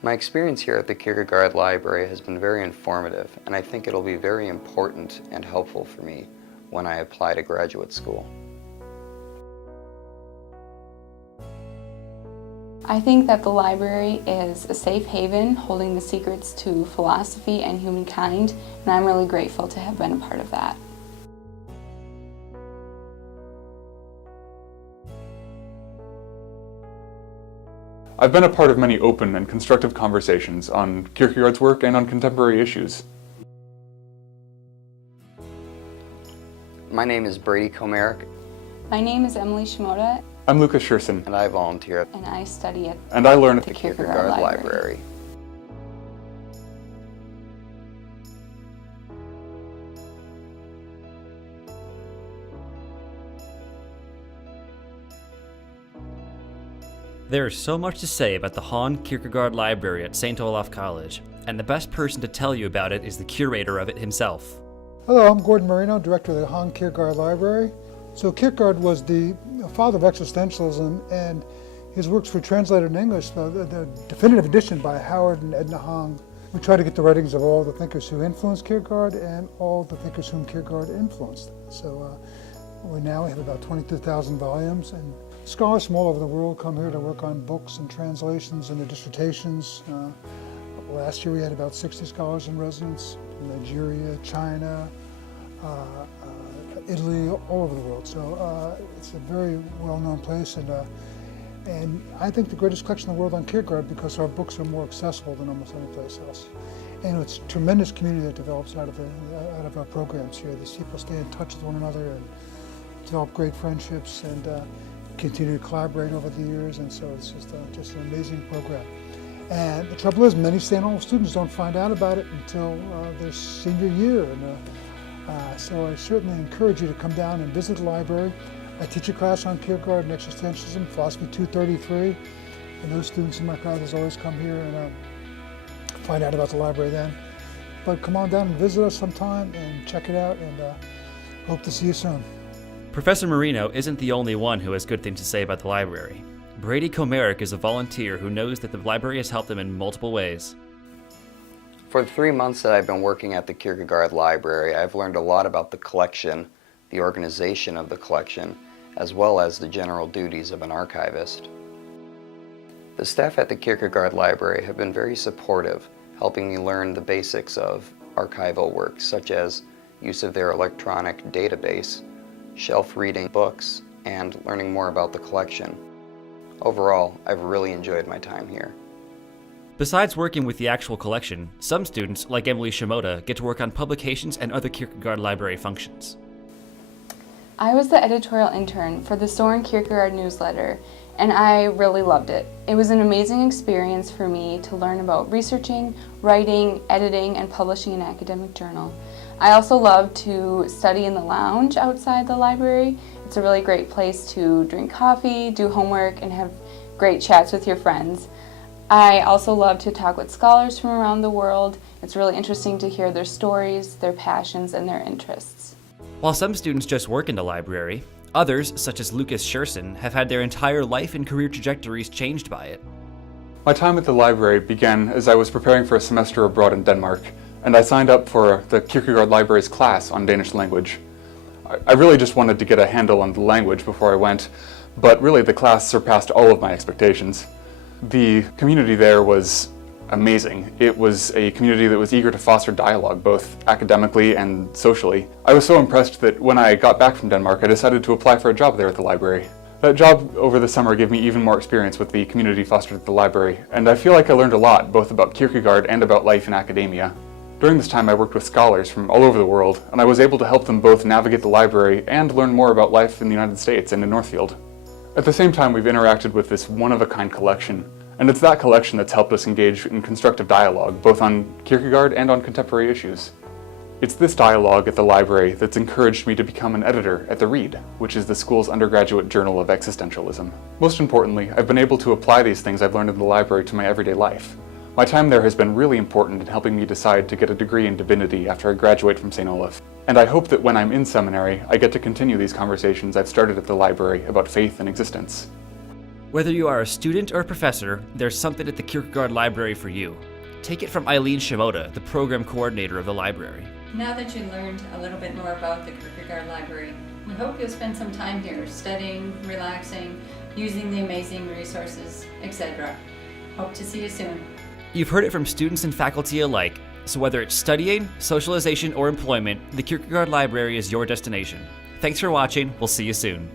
My experience here at the Kierkegaard Library has been very informative, and I think it'll be very important and helpful for me when I apply to graduate school. I think that the library is a safe haven holding the secrets to philosophy and humankind, and I'm really grateful to have been a part of that. I've been a part of many open and constructive conversations on Kierkegaard's work and on contemporary issues. My name is Brady Komerick. My name is Emily Shimoda, I'm Lucas Scherson, and I volunteer and I study at and I learn at the Kierkegaard Library. There is so much to say about the Hong Kierkegaard Library at St. Olaf College, and the best person to tell you about it is the curator of it himself. Hello, I'm Gordon Marino, director of the Hong Kierkegaard Library. So Kierkegaard was the father of existentialism, and his works were translated in English, the definitive edition by Howard and Edna Hong. We try to get the writings of all the thinkers who influenced Kierkegaard and all the thinkers whom Kierkegaard influenced. So we now have about 22,000 volumes, and scholars from all over the world come here to work on books and translations and their dissertations. Last year we had about 60 scholars in residence from Nigeria, China, Italy, all over the world. So it's a very well-known place, and I think the greatest collection in the world on Kierkegaard because our books are more accessible than almost any place else. And it's a tremendous community that develops out of our programs here. These people stay in touch with one another and develop great friendships and continue to collaborate over the years, and so it's just an amazing program. And the trouble is, many St. Olaf students don't find out about it until their senior year, and so I certainly encourage you to come down and visit the library. I teach a class on Kierkegaard and existentialism, Philosophy 233, and those students in my classes always come here and find out about the library then. But come on down and visit us sometime and check it out, and hope to see you soon. Professor Marino isn't the only one who has good things to say about the library. Brady Komerick is a volunteer who knows that the library has helped him in multiple ways. For the 3 months that I've been working at the Kierkegaard Library, I've learned a lot about the collection, the organization of the collection, as well as the general duties of an archivist. The staff at the Kierkegaard Library have been very supportive, helping me learn the basics of archival work, such as use of their electronic database, shelf reading books, and learning more about the collection. Overall, I've really enjoyed my time here. Besides working with the actual collection, some students, like Emily Shimoda, get to work on publications and other Kierkegaard Library functions. I was the editorial intern for the Soren Kierkegaard newsletter, and I really loved it. It was an amazing experience for me to learn about researching, writing, editing, and publishing an academic journal. I also love to study in the lounge outside the library. It's a really great place to drink coffee, do homework, and have great chats with your friends. I also love to talk with scholars from around the world. It's really interesting to hear their stories, their passions, and their interests. While some students just work in the library, others, such as Lucas Scherson, have had their entire life and career trajectories changed by it. My time at the library began as I was preparing for a semester abroad in Denmark, and I signed up for the Kierkegaard Library's class on Danish language. I really just wanted to get a handle on the language before I went, but really the class surpassed all of my expectations. The community there was amazing. It was a community that was eager to foster dialogue, both academically and socially. I was so impressed that when I got back from Denmark, I decided to apply for a job there at the library. That job over the summer gave me even more experience with the community fostered at the library, and I feel like I learned a lot, both about Kierkegaard and about life in academia. During this time, I worked with scholars from all over the world, and I was able to help them both navigate the library and learn more about life in the United States and in Northfield. At the same time, we've interacted with this one-of-a-kind collection, and it's that collection that's helped us engage in constructive dialogue, both on Kierkegaard and on contemporary issues. It's this dialogue at the library that's encouraged me to become an editor at The Read, which is the school's undergraduate journal of existentialism. Most importantly, I've been able to apply these things I've learned in the library to my everyday life. My time there has been really important in helping me decide to get a degree in divinity after I graduate from St. Olaf. And I hope that when I'm in seminary, I get to continue these conversations I've started at the library about faith and existence. Whether you are a student or a professor, there's something at the Kierkegaard Library for you. Take it from Eileen Shimoda, the program coordinator of the library. Now that you learned a little bit more about the Kierkegaard Library, we hope you'll spend some time here studying, relaxing, using the amazing resources, etc. Hope to see you soon. You've heard it from students and faculty alike, so whether it's studying, socialization, or employment, the Kierkegaard Library is your destination. Thanks for watching. We'll see you soon.